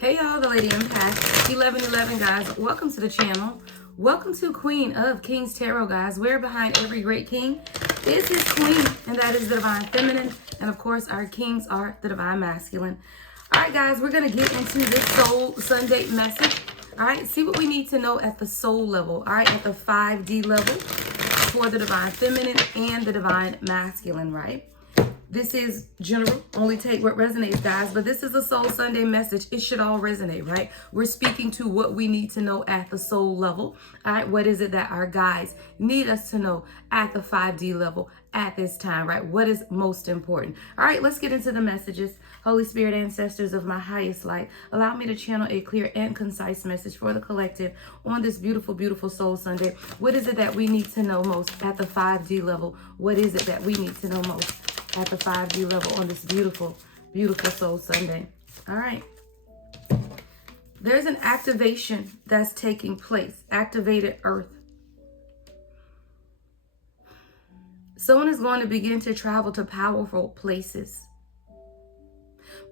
Hey y'all, the Lady Empath, 1111 guys. Welcome to the channel. Welcome to Queen of Kings Tarot, guys. Where behind every great king is his queen, and that is the Divine Feminine. And of course, our kings are the Divine Masculine. All right, guys, we're going to get into this Soul Sunday message. All right, see what we need to know at the soul level. All right, at the 5D level for the Divine Feminine and the Divine Masculine, right? This is general, only take what resonates, guys, but this is a Soul Sunday message. It should all resonate, right? We're speaking to what we need to know at the soul level, all right? What is it that our guides need us to know at the 5D level at this time, right? What is most important? All right, let's get into the messages. Holy Spirit, ancestors of my highest light, allow me to channel a clear and concise message for the collective on this beautiful, beautiful Soul Sunday. What is it that we need to know most at the 5D level? What is it that we need to know most at the 5D level on this beautiful, beautiful Soul Sunday? All right. There's an activation that's taking place. Activated Earth. Someone is going to begin to travel to powerful places.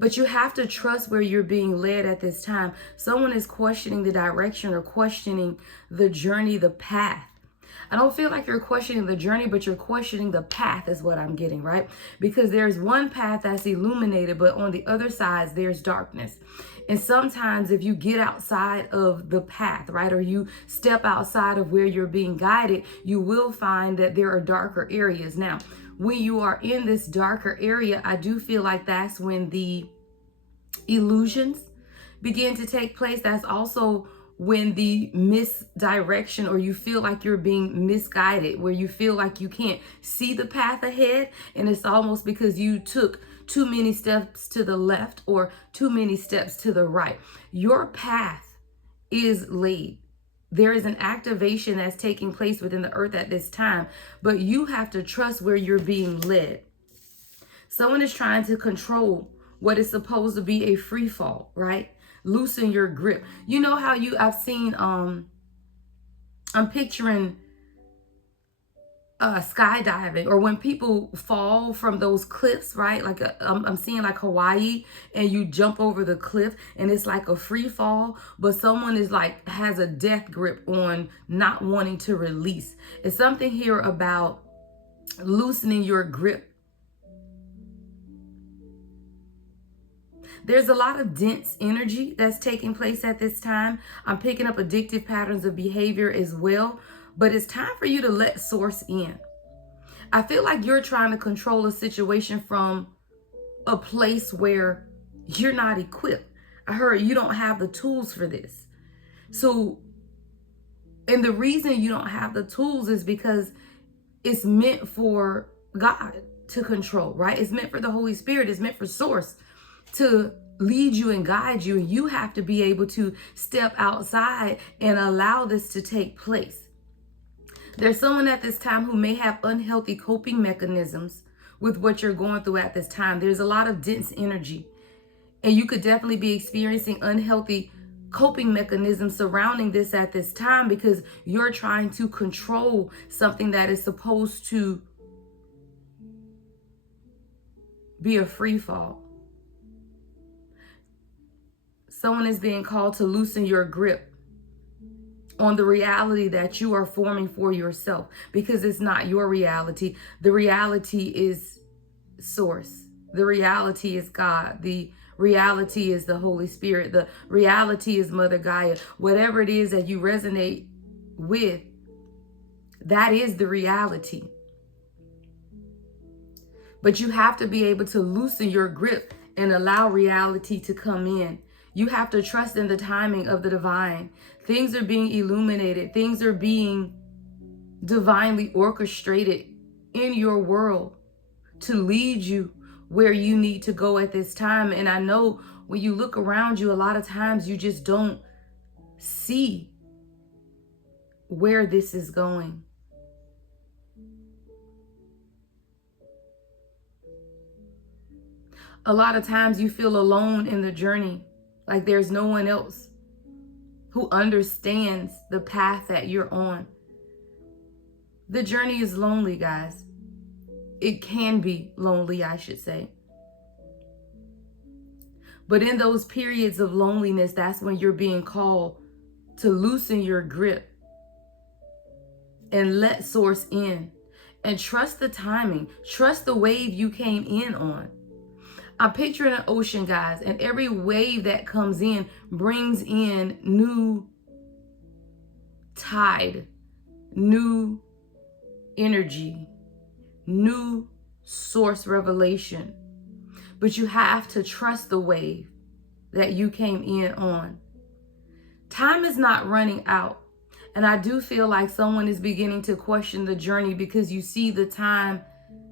But you have to trust where you're being led at this time. Someone is questioning the direction or questioning the journey, the path. I don't feel like you're questioning the journey, but you're questioning the path is what I'm getting, right? Because there's one path that's illuminated, but on the other side, there's darkness. And sometimes if you get outside of the path, right, or you step outside of where you're being guided, you will find that there are darker areas. Now, when you are in this darker area, I do feel like that's when the illusions begin to take place. That's also when the misdirection, or you feel like you're being misguided, where you feel like you can't see the path ahead, and it's almost because you took too many steps to the left or too many steps to the right. Your path is laid. There is an activation that's taking place within the earth at this time, but you have to trust where you're being led. Someone is trying to control what is supposed to be a free fall, right? Loosen your grip. You know how I've seen, I'm picturing skydiving, or when people fall from those cliffs, right? Like I'm seeing like Hawaii, and you jump over the cliff and it's like a free fall, but someone is like, has a death grip on not wanting to release. It's something here about loosening your grip. There's a lot of dense energy that's taking place at this time. I'm picking up addictive patterns of behavior as well, but it's time for you to let source in. I feel like you're trying to control a situation from a place where you're not equipped. I heard you don't have the tools for this. So, and the reason you don't have the tools is because it's meant for God to control, right? It's meant for the Holy Spirit. It's meant for source to lead you and guide you. And you have to be able to step outside and allow this to take place. There's someone at this time who may have unhealthy coping mechanisms with what you're going through at this time. There's a lot of dense energy, and you could definitely be experiencing unhealthy coping mechanisms surrounding this at this time, because you're trying to control something that is supposed to be a free fall. Someone is being called to loosen your grip on the reality that you are forming for yourself, because it's not your reality. The reality is source. The reality is God. The reality is the Holy Spirit. The reality is Mother Gaia. Whatever it is that you resonate with, that is the reality. But you have to be able to loosen your grip and allow reality to come in. You have to trust in the timing of the divine. Things are being illuminated. Things are being divinely orchestrated in your world to lead you where you need to go at this time. And I know when you look around you, a lot of times you just don't see where this is going. A lot of times you feel alone in the journey, like there's no one else who understands the path that you're on. The journey is lonely, guys. It can be lonely, I should say. But in those periods of loneliness, that's when you're being called to loosen your grip and let source in. And trust the timing. Trust the wave you came in on. I'm picturing an ocean, guys, and every wave that comes in brings in new tide, new energy, new source revelation. But you have to trust the wave that you came in on. Time is not running out. And I do feel like someone is beginning to question the journey because you see the time.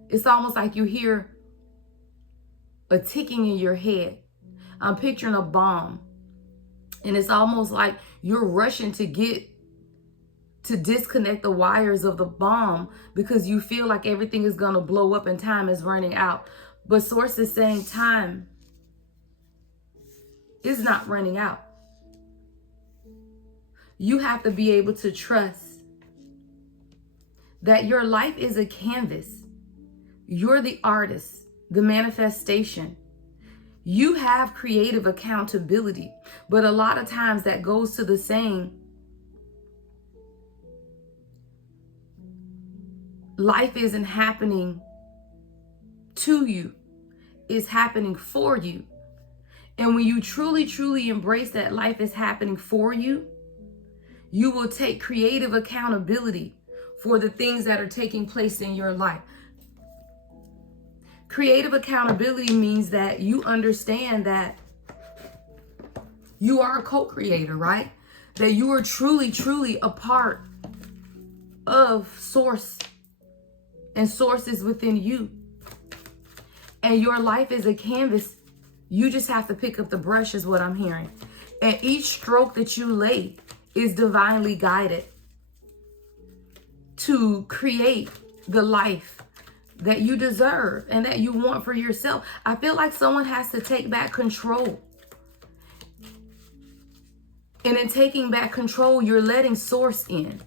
It's almost like you hear a ticking in your head. I'm picturing a bomb. And it's almost like you're rushing to disconnect the wires of the bomb because you feel like everything is going to blow up and time is running out. But Source is saying time is not running out. You have to be able to trust that your life is a canvas. You're the artist, the manifestation. You have creative accountability, but a lot of times that goes to the saying, life isn't happening to you, it's happening for you. And when you truly, truly embrace that life is happening for you, you will take creative accountability for the things that are taking place in your life. Creative accountability means that you understand that you are a co-creator, right? That you are truly, truly a part of Source, and Source is within you. And your life is a canvas. You just have to pick up the brush is what I'm hearing. And each stroke that you lay is divinely guided to create the life that you deserve and that you want for yourself. I feel like someone has to take back control. And in taking back control, you're letting Source in.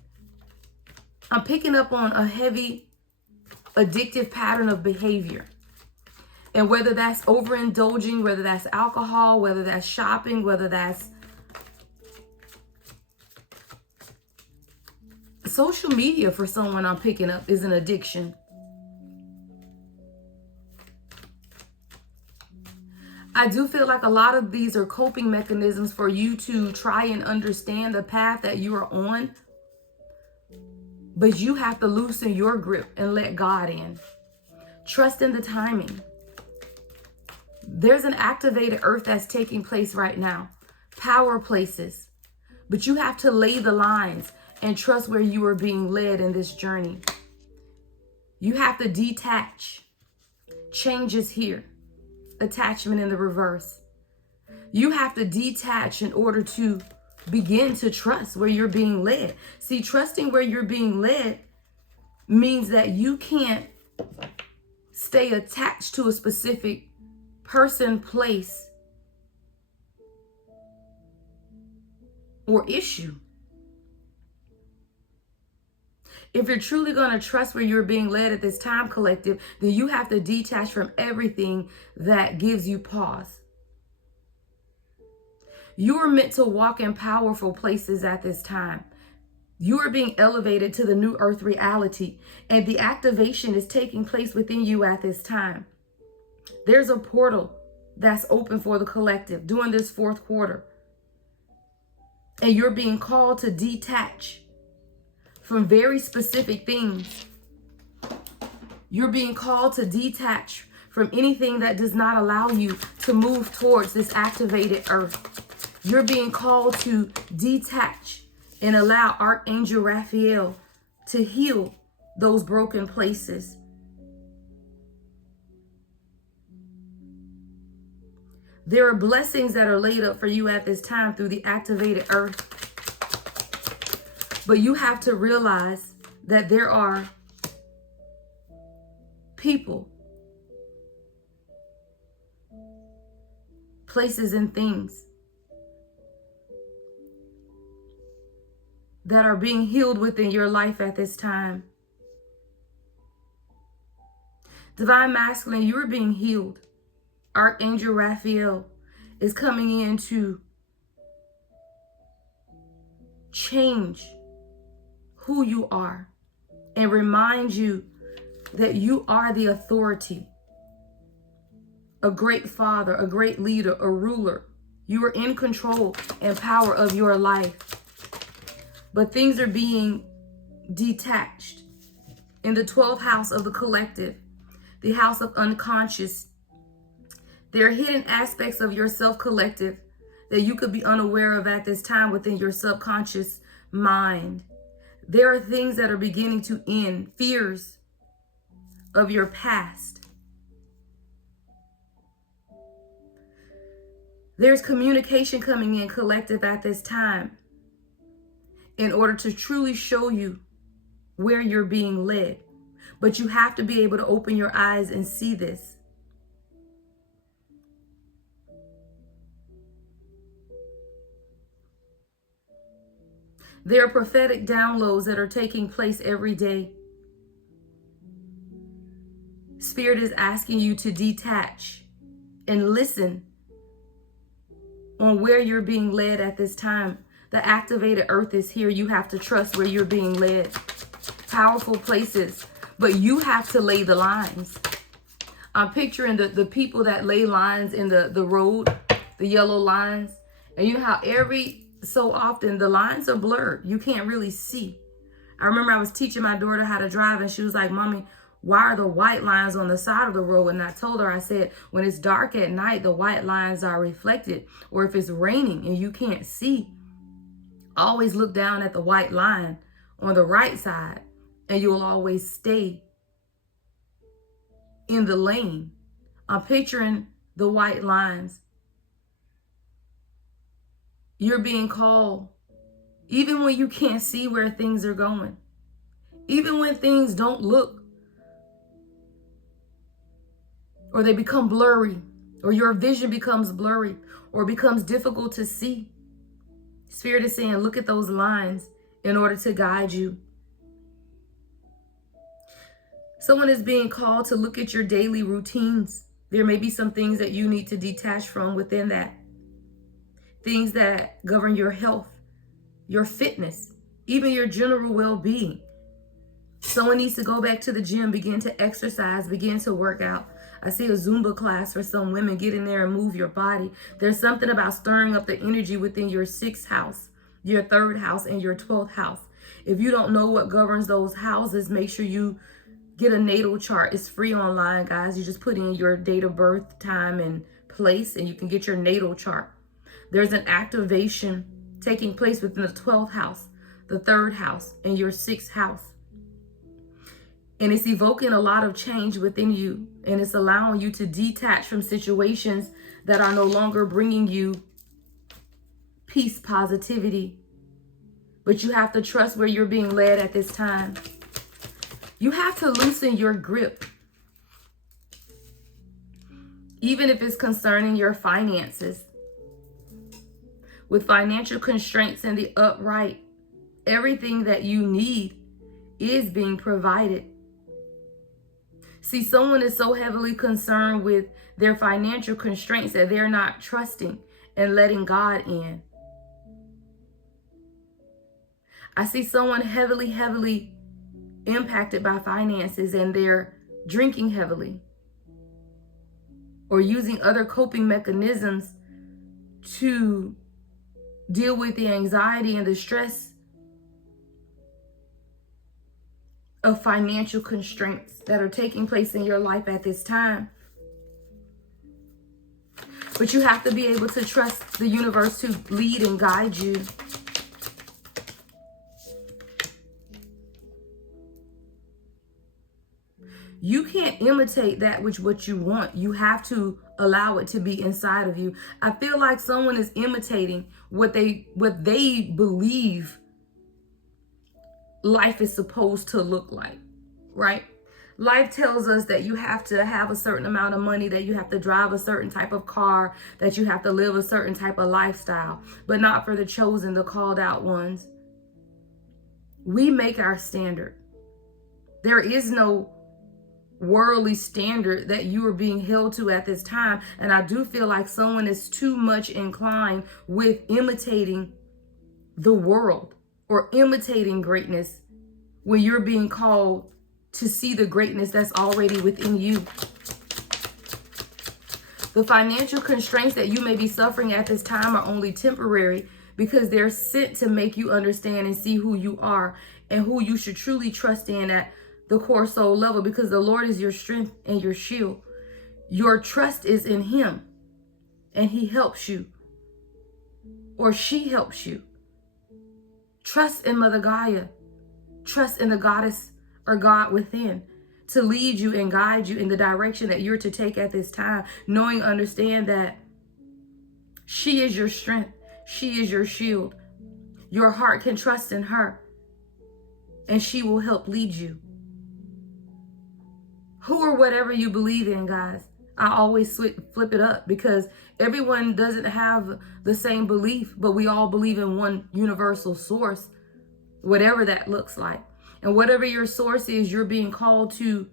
I'm picking up on a heavy addictive pattern of behavior. And whether that's overindulging, whether that's alcohol, whether that's shopping, whether that's social media for someone I'm picking up is an addiction. I do feel like a lot of these are coping mechanisms for you to try and understand the path that you are on. But you have to loosen your grip and let God in. Trust in the timing. There's an activated earth that's taking place right now. Power places. But you have to lay the lines and trust where you are being led in this journey. You have to detach. Change is here. Attachment in the reverse. You have to detach in order to begin to trust where you're being led. See, trusting where you're being led means that you can't stay attached to a specific person, place, or issue. If you're truly going to trust where you're being led at this time, collective, then you have to detach from everything that gives you pause. You are meant to walk in powerful places at this time. You are being elevated to the new earth reality, and the activation is taking place within you at this time. There's a portal that's open for the collective during this fourth quarter. And you're being called to detach from very specific things. You're being called to detach from anything that does not allow you to move towards this activated earth. You're being called to detach and allow Archangel Raphael to heal those broken places. There are blessings that are laid up for you at this time through the activated earth. But you have to realize that there are people, places, and things that are being healed within your life at this time. Divine Masculine, you are being healed. Archangel Raphael is coming in to change who you are and remind you that you are the authority, a great father, a great leader, a ruler. You are in control and power of your life. But things are being detached in the 12th house of the collective, the house of unconscious. There are hidden aspects of your self-collective that you could be unaware of at this time within your subconscious mind. There are things that are beginning to end, fears of your past. There's communication coming in collective at this time in order to truly show you where you're being led. But you have to be able to open your eyes and see this. There are prophetic downloads that are taking place every day. Spirit is asking you to detach and listen on where you're being led at this time. The activated earth is here. You have to trust where you're being led. Powerful places, but you have to lay the lines. I'm picturing the people that lay lines in the road, the yellow lines. And you know how every so often the lines are blurred. You can't really see. I remember I was teaching my daughter how to drive and she was like, "Mommy, why are the white lines on the side of the road?" And I told her, I said, when it's dark at night, the white lines are reflected. Or if it's raining and you can't see, always look down at the white line on the right side and you'll always stay in the lane. I'm picturing the white lines. You're being called, even when you can't see where things are going, even when things don't look, or they become blurry, or your vision becomes blurry, or becomes difficult to see. Spirit is saying, look at those lines in order to guide you. Someone is being called to look at your daily routines. There may be some things that you need to detach from within that. Things that govern your health, your fitness, even your general well-being. Someone needs to go back to the gym, begin to exercise, begin to work out. I see a Zumba class for some women. Get in there and move your body. There's something about stirring up the energy within your 6th house, your 3rd house, and your 12th house. If you don't know what governs those houses, make sure you get a natal chart. It's free online, guys. You just put in your date of birth, time, and place, and you can get your natal chart. There's an activation taking place within the 12th house, the 3rd house, and your 6th house. And it's evoking a lot of change within you. And it's allowing you to detach from situations that are no longer bringing you peace, positivity. But you have to trust where you're being led at this time. You have to loosen your grip. Even if it's concerning your finances. With financial constraints in the upright, everything that you need is being provided. See, someone is so heavily concerned with their financial constraints that they're not trusting and letting God in. I see someone heavily impacted by finances and they're drinking heavily or using other coping mechanisms to deal with the anxiety and the stress of financial constraints that are taking place in your life at this time. But you have to be able to trust the universe to lead and guide you. You can't imitate that what you want. You have to allow it to be inside of you. I feel like someone is imitating what they believe life is supposed to look like, right? Life tells us that you have to have a certain amount of money, that you have to drive a certain type of car, that you have to live a certain type of lifestyle, but not for the chosen, the called out ones. We make our standard. There is no worldly standard that you are being held to at this time. And I do feel like someone is too much inclined with imitating the world or imitating greatness when you're being called to see the greatness that's already within you. The financial constraints that you may be suffering at this time are only temporary because they're sent to make you understand and see who you are and who you should truly trust in at the core soul level, because the Lord is your strength and your shield. Your trust is in him, and he helps you, or she helps you. Trust in Mother Gaia. Trust in the goddess or God within to lead you and guide you in the direction that you're to take at this time, knowing, understand that she is your strength. She is your shield. Your heart can trust in her, and she will help lead you. Who or whatever you believe in, guys. I always flip it up, because everyone doesn't have the same belief, but we all believe in one universal source, whatever that looks like. And whatever your source is, you're being called to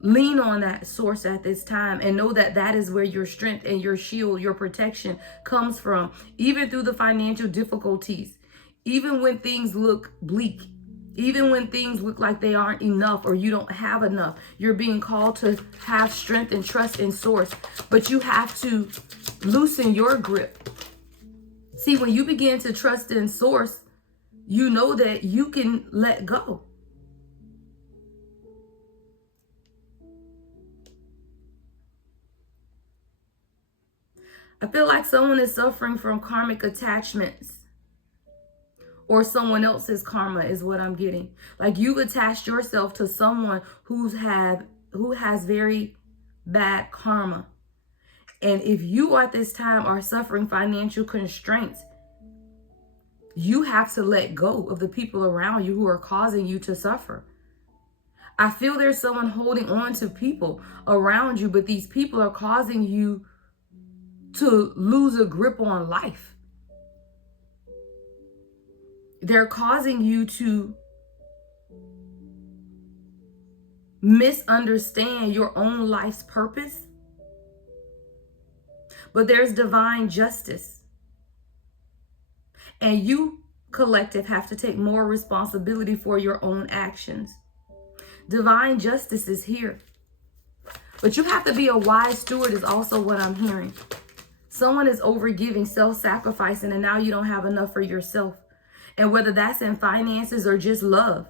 lean on that source at this time and know that that is where your strength and your shield, your protection comes from, even through the financial difficulties, even when things look bleak, even when things look like they aren't enough or you don't have enough. You're being called to have strength and trust in source, but you have to loosen your grip. See, when you begin to trust in source, you know that you can let go. I feel like someone is suffering from karmic attachments, or someone else's karma is what I'm getting. Like you've attached yourself to someone who has very bad karma. And if you at this time are suffering financial constraints, you have to let go of the people around you who are causing you to suffer. I feel there's someone holding on to people around you, but these people are causing you to lose a grip on life. They're causing you to misunderstand your own life's purpose. But there's divine justice. And you, collective, have to take more responsibility for your own actions. Divine justice is here. But you have to be a wise steward is also what I'm hearing. Someone is overgiving, self-sacrificing, and now you don't have enough for yourself. And whether that's in finances or just love.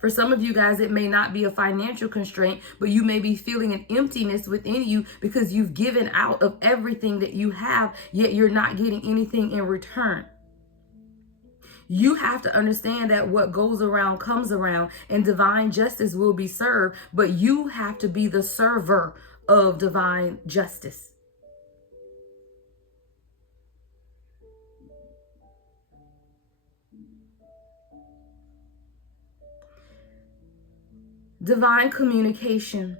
For some of you guys, it may not be a financial constraint, but you may be feeling an emptiness within you because you've given out of everything that you have, yet you're not getting anything in return. You have to understand that what goes around comes around, and divine justice will be served, but you have to be the server of divine justice. Divine communication,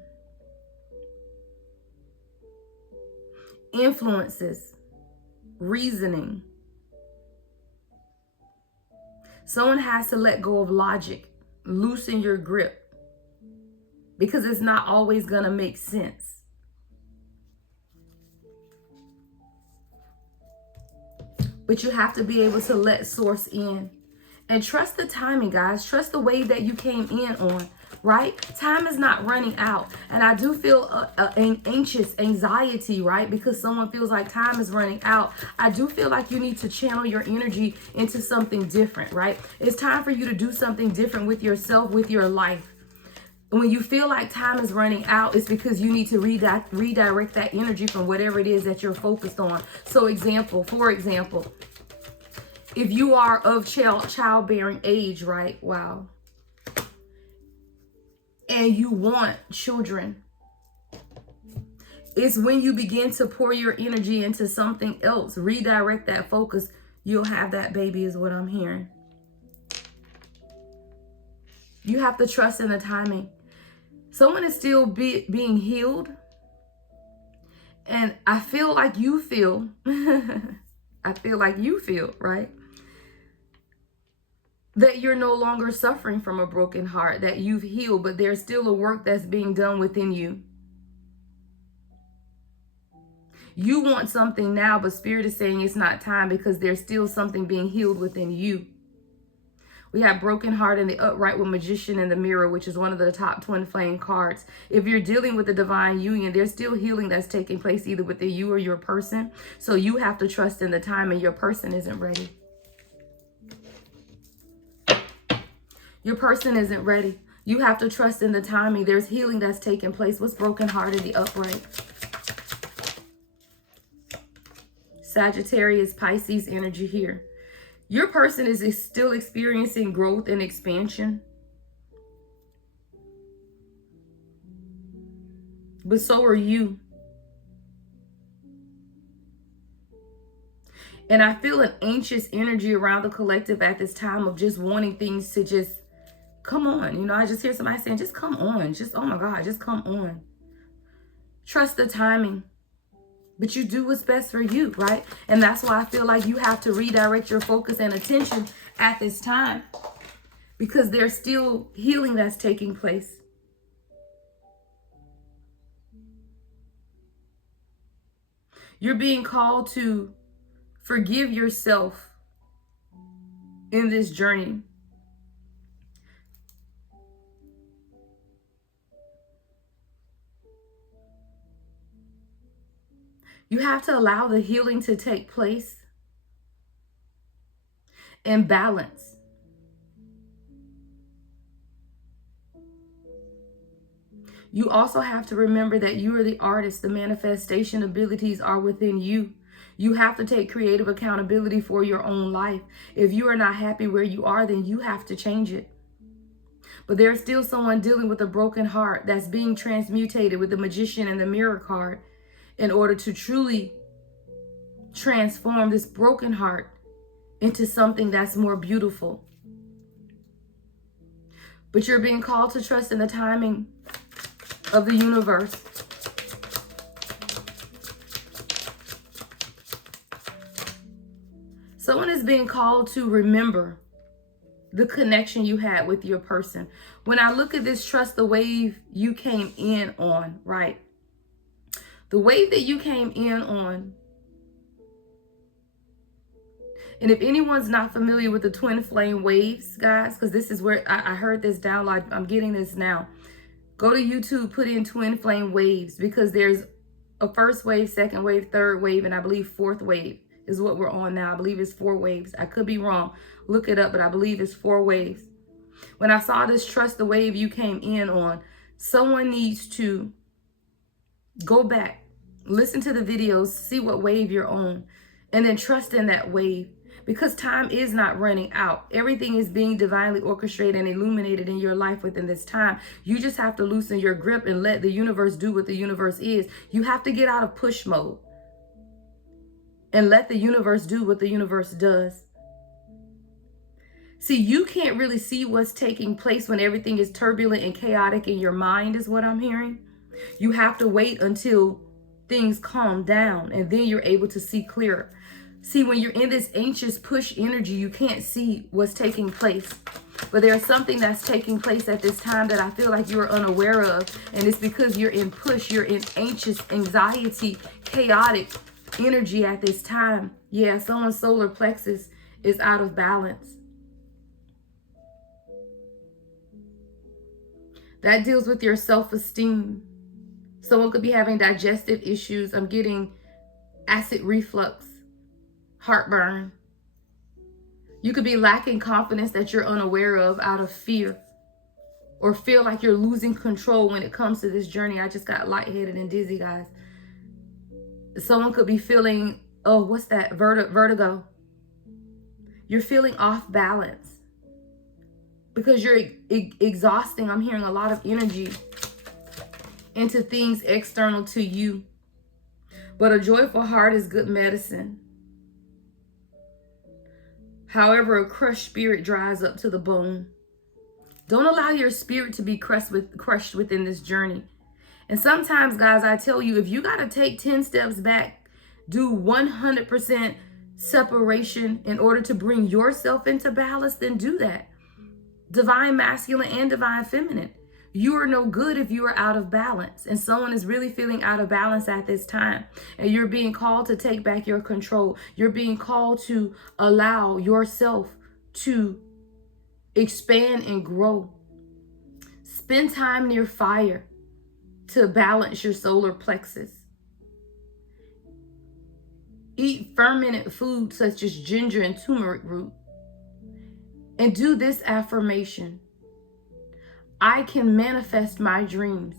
influences, reasoning. Someone has to let go of logic, loosen your grip, because it's not always going to make sense. But you have to be able to let source in and trust the timing, guys. Trust the wave that you came in on. Right? Time is not running out. And I do feel an anxious anxiety, right? Because someone feels like time is running out. I do feel like you need to channel your energy into something different, right? It's time for you to do something different with yourself, with your life. And when you feel like time is running out, it's because you need to redirect that energy from whatever it is that you're focused on. So for example, if you are of childbearing age, right? Wow. And you want children, it's when you begin to pour your energy into something else, redirect that focus, you'll have that baby is what I'm hearing. You have to trust in the timing. Someone is still being healed. And I feel like you feel, right? that you're no longer suffering from a broken heart, that you've healed, but there's still a work that's being done within you. You want something now, but Spirit is saying it's not time because there's still something being healed within you. We have broken heart in the upright with magician in the mirror, which is one of the top twin flame cards. If you're dealing with the divine union, there's still healing that's taking place either within you or your person. So you have to trust in the time, and your person isn't ready. Your person isn't ready. You have to trust in the timing. There's healing that's taking place. What's broken heart in the upright? Sagittarius, Pisces energy here. Your person is still experiencing growth and expansion. But so are you. And I feel an anxious energy around the collective at this time of just wanting things to just come on. You know, I just hear somebody saying, just come on. Just, oh my God, just come on. Trust the timing. But you do what's best for you, right? And that's why I feel like you have to redirect your focus and attention at this time, because there's still healing that's taking place. You're being called to forgive yourself in this journey. You have to allow the healing to take place and balance. You also have to remember that you are the artist. The manifestation abilities are within you. You have to take creative accountability for your own life. If you are not happy where you are, then you have to change it. But there's still someone dealing with a broken heart that's being transmutated with the magician and the mirror card, in order to truly transform this broken heart into something that's more beautiful. But you're being called to trust in the timing of the universe. Someone is being called to remember the connection you had with your person. When I look at this, trust the wave you came in on, right? The wave that you came in on. And if anyone's not familiar with the twin flame waves, guys, because this is where I heard this download, I'm getting this now. Go to YouTube, put in twin flame waves, because there's a first wave, second wave, third wave, and I believe fourth wave is what we're on now. I believe it's 4 waves. I could be wrong. Look it up, but I believe it's 4 waves. When I saw this, trust the wave you came in on, someone needs to go back, listen to the videos, see what wave you're on, and then trust in that wave, because time is not running out. Everything is being divinely orchestrated and illuminated in your life within this time. You just have to loosen your grip and let the universe do what the universe is. You have to get out of push mode and let the universe do what the universe does. See, you can't really see what's taking place when everything is turbulent and chaotic in your mind, is what I'm hearing. You have to wait until things calm down, and then you're able to see clearer. See, when you're in this anxious push energy, you can't see what's taking place. But there's something that's taking place at this time that I feel like you're unaware of. And it's because you're in push, you're in anxious, anxiety, chaotic energy at this time. Yeah, someone's solar plexus is out of balance. That deals with your self-esteem. Someone could be having digestive issues. I'm getting acid reflux, heartburn. You could be lacking confidence that you're unaware of out of fear, or feel like you're losing control when it comes to this journey. I just got lightheaded and dizzy, guys. Someone could be feeling, oh, what's that? Vertigo. You're feeling off balance because you're exhausting. I'm hearing a lot of energy into things external to you. But a joyful heart is good medicine. However, a crushed spirit dries up to the bone. Don't allow your spirit to be crushed within this journey. And sometimes, guys, I tell you, if you got to take 10 steps back, do 100% separation in order to bring yourself into balance, then do that. Divine masculine and divine feminine. You are no good if you are out of balance, and someone is really feeling out of balance at this time, and you're being called to take back your control. You're being called to allow yourself to expand and grow. Spend time near fire to balance your solar plexus. Eat fermented food such as ginger and turmeric root. And do this affirmation. I can manifest my dreams.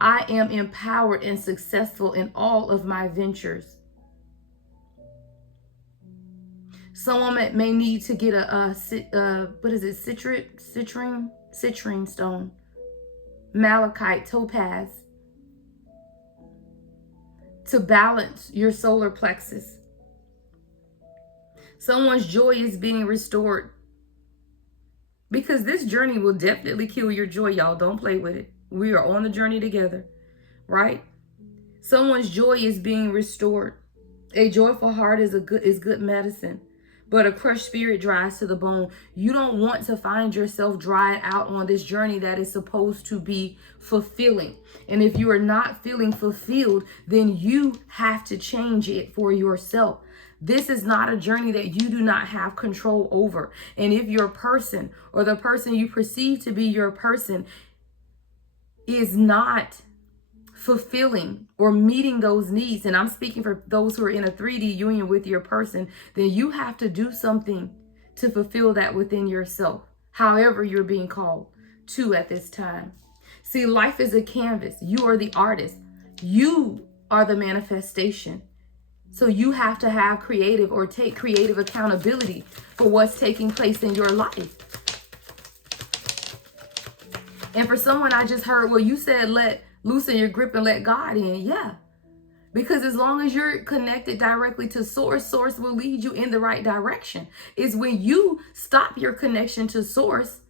I am empowered and successful in all of my ventures. Someone may need to get citrine stone, malachite, topaz, to balance your solar plexus. Someone's joy is being restored, because this journey will definitely kill your joy, y'all. Don't play with it. We are on the journey together, right? Someone's joy is being restored. A joyful heart is good medicine, but a crushed spirit dries to the bone. You don't want to find yourself dried out on this journey that is supposed to be fulfilling. And if you are not feeling fulfilled, then you have to change it for yourself. This is not a journey that you do not have control over. And if your person or the person you perceive to be your person is not fulfilling or meeting those needs, and I'm speaking for those who are in a 3D union with your person, then you have to do something to fulfill that within yourself, however you're being called to at this time. See, life is a canvas. You are the artist. You are the manifestation. So you have to have creative or take creative accountability for what's taking place in your life. And for someone, I just heard, well, you said let loosen your grip and let God in. Yeah. Because as long as you're connected directly to source, source will lead you in the right direction. It's when you stop your connection to source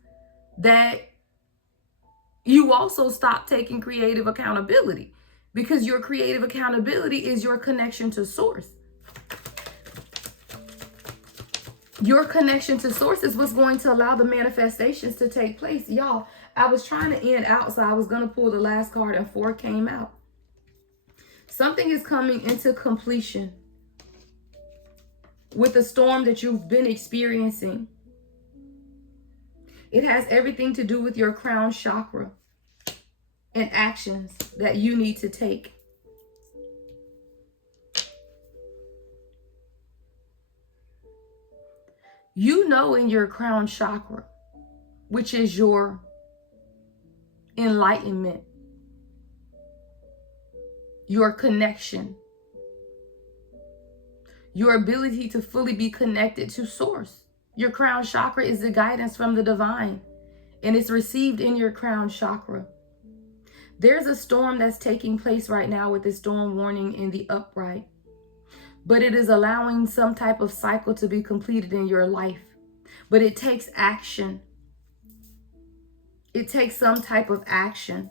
that you also stop taking creative accountability. Because your creative accountability is your connection to source. Your connection to source is what's going to allow the manifestations to take place. Y'all, I was trying to end out, so I was going to pull the last card and 4 came out. Something is coming into completion with the storm that you've been experiencing. It has everything to do with your crown chakra and actions that you need to take. You know, in your crown chakra, which is your enlightenment, your connection, your ability to fully be connected to source. Your crown chakra is the guidance from the divine, and it's received in your crown chakra. There's a storm that's taking place right now with the storm warning in the upright, but it is allowing some type of cycle to be completed in your life. But it takes action. It takes some type of action.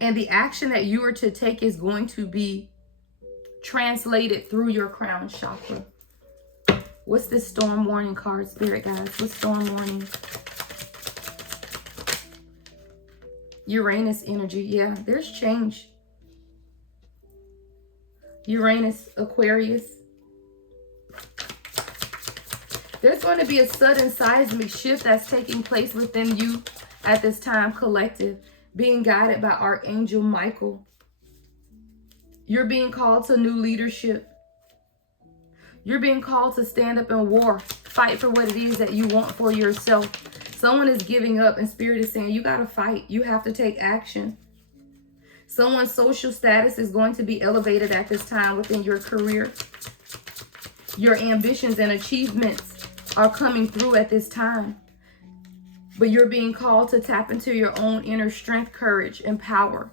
And the action that you are to take is going to be translated through your crown chakra. What's this storm warning card, Spirit guys? What's storm warning? Uranus energy. Yeah, there's change. Uranus, Aquarius. There's going to be a sudden seismic shift that's taking place within you at this time, collective, being guided by Archangel Michael. You're being called to new leadership. You're being called to stand up in war, fight for what it is that you want for yourself. Someone is giving up and Spirit is saying, you got to fight. You have to take action. Someone's social status is going to be elevated at this time within your career. Your ambitions and achievements are coming through at this time. But you're being called to tap into your own inner strength, courage, and power.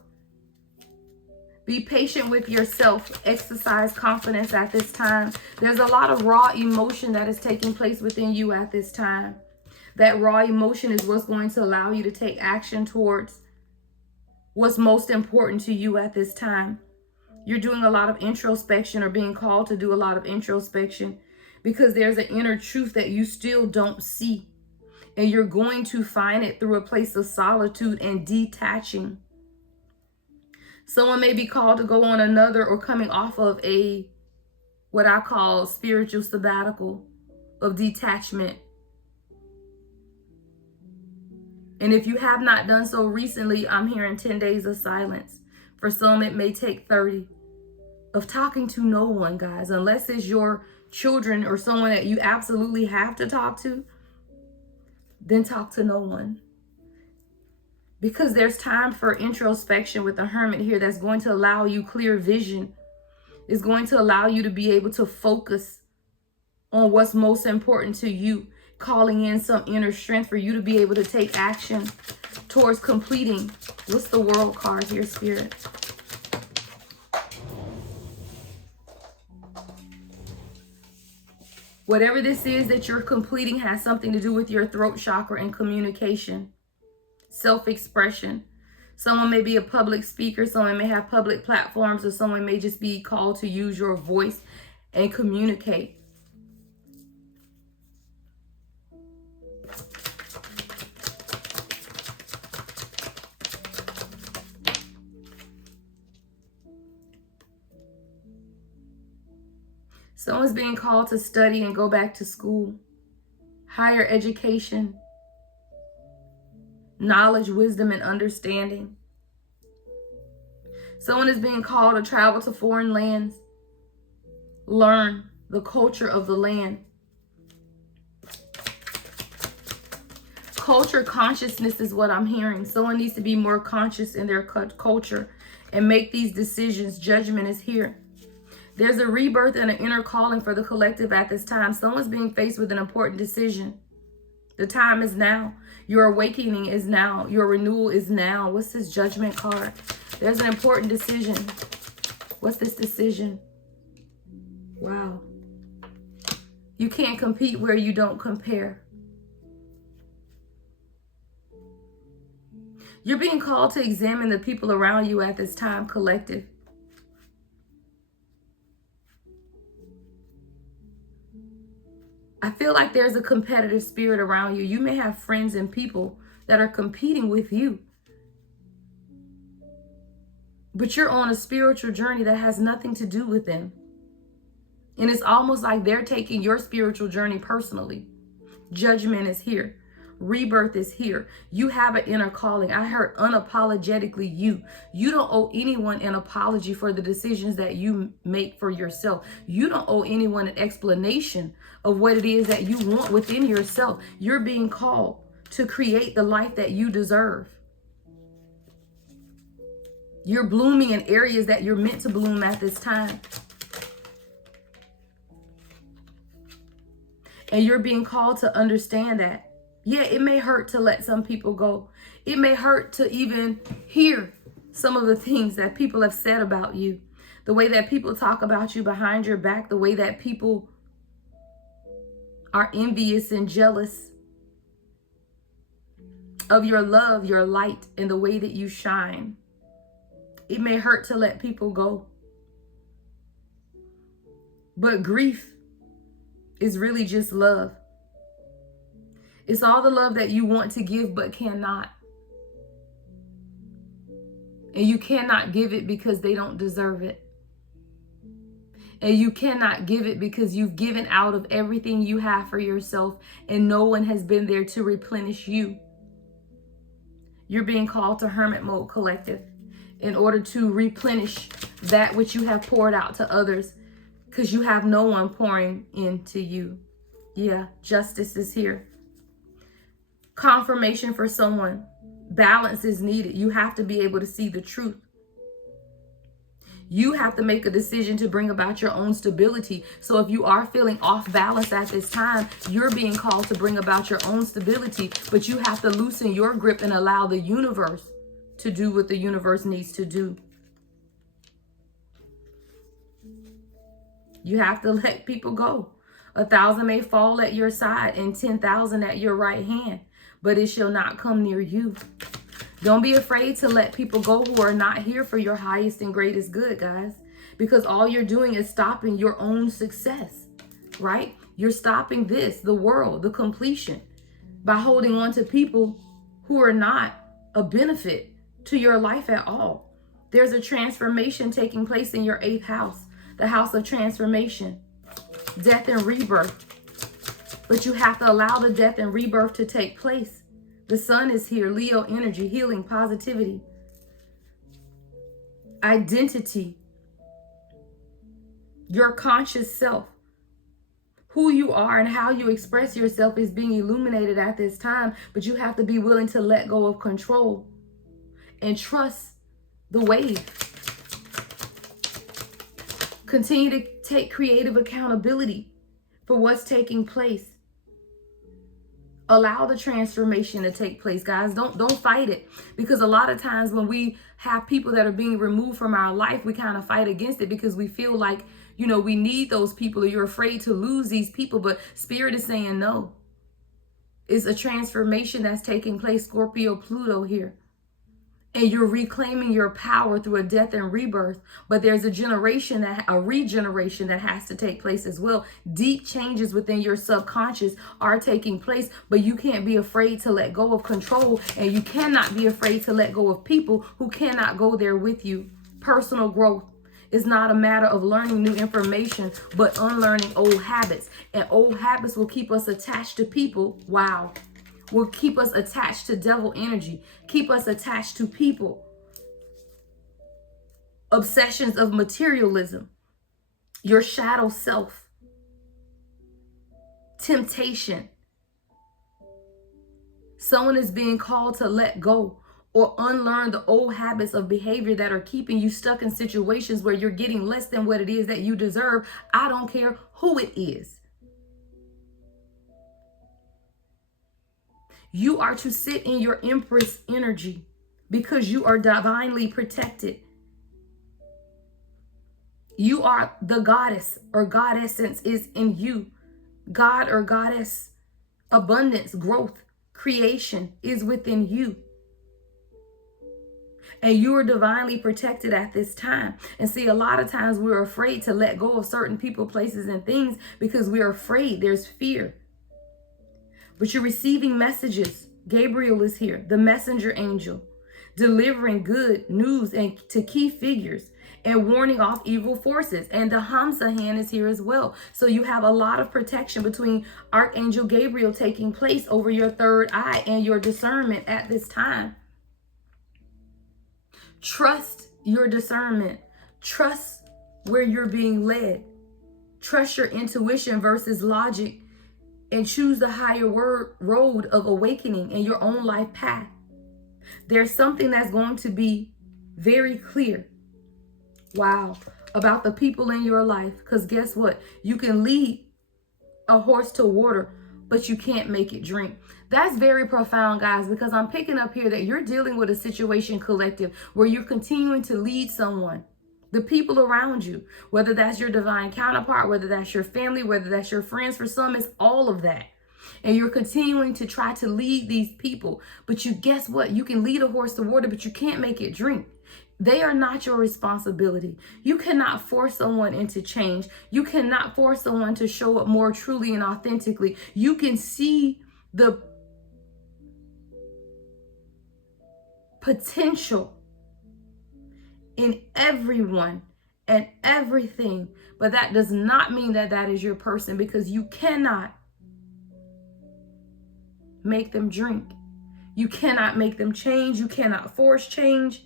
Be patient with yourself. Exercise confidence at this time. There's a lot of raw emotion that is taking place within you at this time. That raw emotion is what's going to allow you to take action towards what's most important to you at this time. You're doing a lot of introspection or being called to do a lot of introspection because there's an inner truth that you still don't see. And you're going to find it through a place of solitude and detaching. Someone may be called to go on another or coming off of a, what I call spiritual sabbatical of detachment. And if you have not done so recently, I'm hearing 10 days of silence. For some, it may take 30 of talking to no one, guys, unless it's your children or someone that you absolutely have to talk to, then talk to no one. Because there's time for introspection with the hermit here that's going to allow you clear vision. It's going to allow you to be able to focus on what's most important to you, calling in some inner strength for you to be able to take action towards completing. What's the World card here, Spirit? Whatever this is that you're completing has something to do with your throat chakra and communication, self-expression. Someone may be a public speaker, someone may have public platforms, or someone may just be called to use your voice and communicate. Someone's being called to study and go back to school, higher education, knowledge, wisdom, and understanding. Someone is being called to travel to foreign lands, learn the culture of the land. Culture consciousness is what I'm hearing. Someone needs to be more conscious in their culture and make these decisions. Judgment is here. There's a rebirth and an inner calling for the collective at this time. Someone's being faced with an important decision. The time is now. Your awakening is now. Your renewal is now. What's this Judgment card? There's an important decision. What's this decision? Wow. You can't compete where you don't compare. You're being called to examine the people around you at this time, collective. I feel like there's a competitive spirit around you. You may have friends and people that are competing with you. But you're on a spiritual journey that has nothing to do with them. And it's almost like they're taking your spiritual journey personally. Judgment is here. Rebirth is here. You have an inner calling. I heard unapologetically you. You don't owe anyone an apology for the decisions that you make for yourself. You don't owe anyone an explanation of what it is that you want within yourself. You're being called to create the life that you deserve. You're blooming in areas that you're meant to bloom at this time. And you're being called to understand that. Yeah, it may hurt to let some people go. It may hurt to even hear some of the things that people have said about you. The way that people talk about you behind your back. The way that people are envious and jealous of your love, your light, and the way that you shine. It may hurt to let people go. But grief is really just love. It's all the love that you want to give but cannot. And you cannot give it because they don't deserve it. And you cannot give it because you've given out of everything you have for yourself and no one has been there to replenish you. You're being called to hermit mode, collective, in order to replenish that which you have poured out to others because you have no one pouring into you. Yeah, justice is here. Confirmation for someone. Balance is needed. You have to be able to see the truth. You have to make a decision to bring about your own stability. So if you are feeling off balance at this time, you're being called to bring about your own stability, but you have to loosen your grip and allow the universe to do what the universe needs to do. You have to let people go. 1,000 may fall at your side and 10,000 at your right hand, but it shall not come near you. Don't be afraid to let people go who are not here for your highest and greatest good, guys, because all you're doing is stopping your own success, right? You're stopping the world, the completion, by holding on to people who are not a benefit to your life at all. There's a transformation taking place in your 8th house, the house of transformation, death and rebirth. But you have to allow the death and rebirth to take place. The sun is here, Leo energy, healing, positivity, identity, your conscious self. Who you are and how you express yourself is being illuminated at this time, but you have to be willing to let go of control and trust the wave. Continue to take creative accountability for what's taking place. Allow the transformation to take place, guys. Don't fight it, because a lot of times when we have people that are being removed from our life, we kind of fight against it because we feel like, you know, we need those people, or you're afraid to lose these people. But Spirit is saying no. It's a transformation that's taking place, Scorpio, Pluto here. And you're reclaiming your power through a death and rebirth. But there's a regeneration that has to take place as well. Deep changes within your subconscious are taking place, but you can't be afraid to let go of control, and you cannot be afraid to let go of people who cannot go there with you. Personal growth is not a matter of learning new information, but unlearning old habits. And old habits will keep us attached to people. Wow. Will keep us attached to devil energy, keep us attached to people. Obsessions of materialism, your shadow self, temptation. Someone is being called to let go or unlearn the old habits of behavior that are keeping you stuck in situations where you're getting less than what it is that you deserve. I don't care who it is. You are to sit in your Empress energy because you are divinely protected. You are the goddess, or God essence is in you. God or goddess, abundance, growth, creation is within you. And you are divinely protected at this time. And see, a lot of times we're afraid to let go of certain people, places, and things because we're afraid. There's fear. But you're receiving messages. Gabriel is here, the messenger angel, delivering good news and to key figures and warning off evil forces. And the Hamsa hand is here as well. So you have a lot of protection between Archangel Gabriel taking place over your third eye and your discernment at this time. Trust your discernment. Trust where you're being led. Trust your intuition versus logic, and choose the higher road of awakening in your own life path. There's something that's going to be very clear, wow, about the people in your life. Because guess what? You can lead a horse to water, but you can't make it drink. That's very profound, guys, because I'm picking up here that you're dealing with a situation collective where you're continuing to lead someone. The people around you, whether that's your divine counterpart, whether that's your family, whether that's your friends, for some, it's all of that. And you're continuing to try to lead these people. But you guess what? You can lead a horse to water, but you can't make it drink. They are not your responsibility. You cannot force someone into change. You cannot force someone to show up more truly and authentically. You can see the potential in everyone and everything, but that does not mean that that is your person, because you cannot make them drink. You cannot make them change. You cannot force change.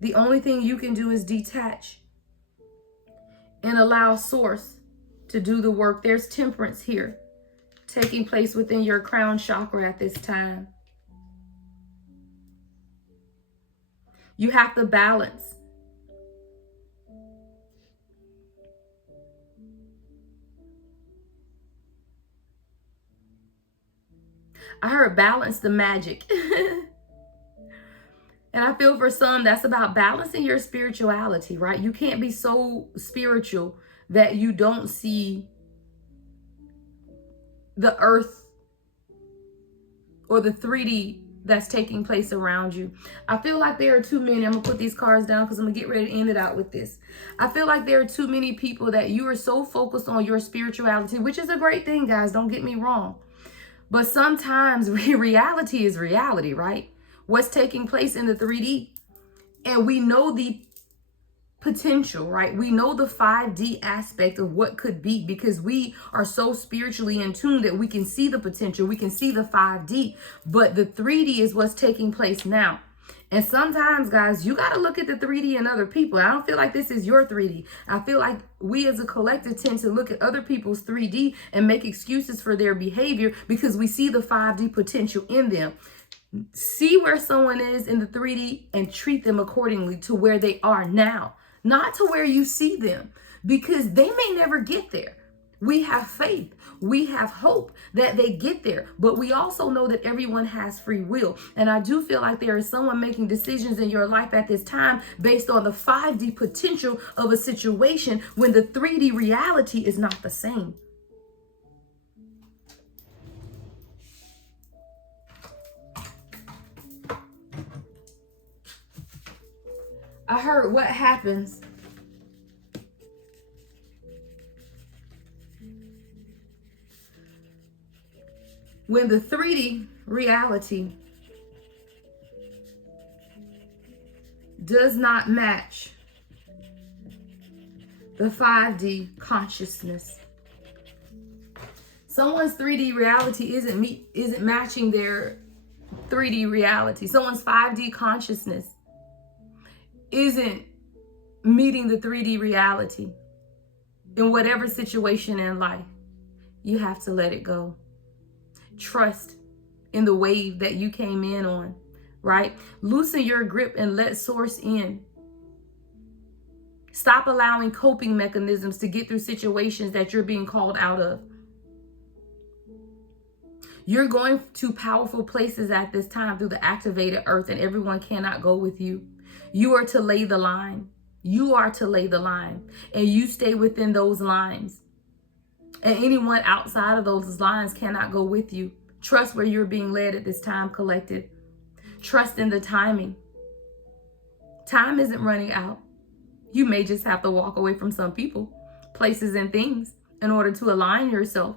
The only thing you can do is detach and allow source to do the work. There's temperance here taking place within your crown chakra at this time. You have to balance. I heard balance the magic. And I feel for some, that's about balancing your spirituality, right? You can't be so spiritual that you don't see the earth or the 3D that's taking place around you. I feel like there are too many. I'm going to put these cards down because I'm going to get ready to end it out with this. I feel like there are too many people that you are so focused on your spirituality, which is a great thing, guys. Don't get me wrong. But sometimes reality is reality, right? What's taking place in the 3D. And we know the potential, right? We know the 5D aspect of what could be because we are so spiritually in tune that we can see the potential. We can see the 5D, but the 3D is what's taking place now. And sometimes, guys, you got to look at the 3D in other people. I don't feel like this is your 3D. I feel like we as a collective tend to look at other people's 3D and make excuses for their behavior because we see the 5D potential in them. See where someone is in the 3D and treat them accordingly to where they are now. Not to where you see them, because they may never get there. We have faith. We have hope that they get there. But we also know that everyone has free will. And I do feel like there is someone making decisions in your life at this time based on the 5D potential of a situation when the 3D reality is not the same. I heard what happens when the 3D reality does not match the 5D consciousness. Someone's 3D reality isn't matching their 3D reality. Someone's 5D consciousness isn't meeting the 3D reality in whatever situation in life. You have to let it go. Trust in the wave that you came in on, right? Loosen your grip and let source in. Stop allowing coping mechanisms to get through situations that you're being called out of. You're going to powerful places at this time through the activated earth, and everyone cannot go with you. You are to lay the line. You are to lay the line, and you stay within those lines. And anyone outside of those lines cannot go with you. Trust where you're being led at this time, collective. Trust in the timing. Time isn't running out. You may just have to walk away from some people, places, and things in order to align yourself.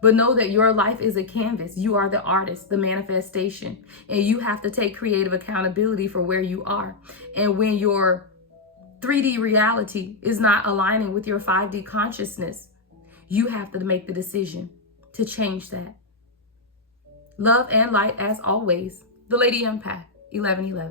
But know that your life is a canvas. You are the artist, the manifestation, and you have to take creative accountability for where you are. And when your 3D reality is not aligning with your 5D consciousness, you have to make the decision to change that. Love and light as always. The Lady Empath, 1111.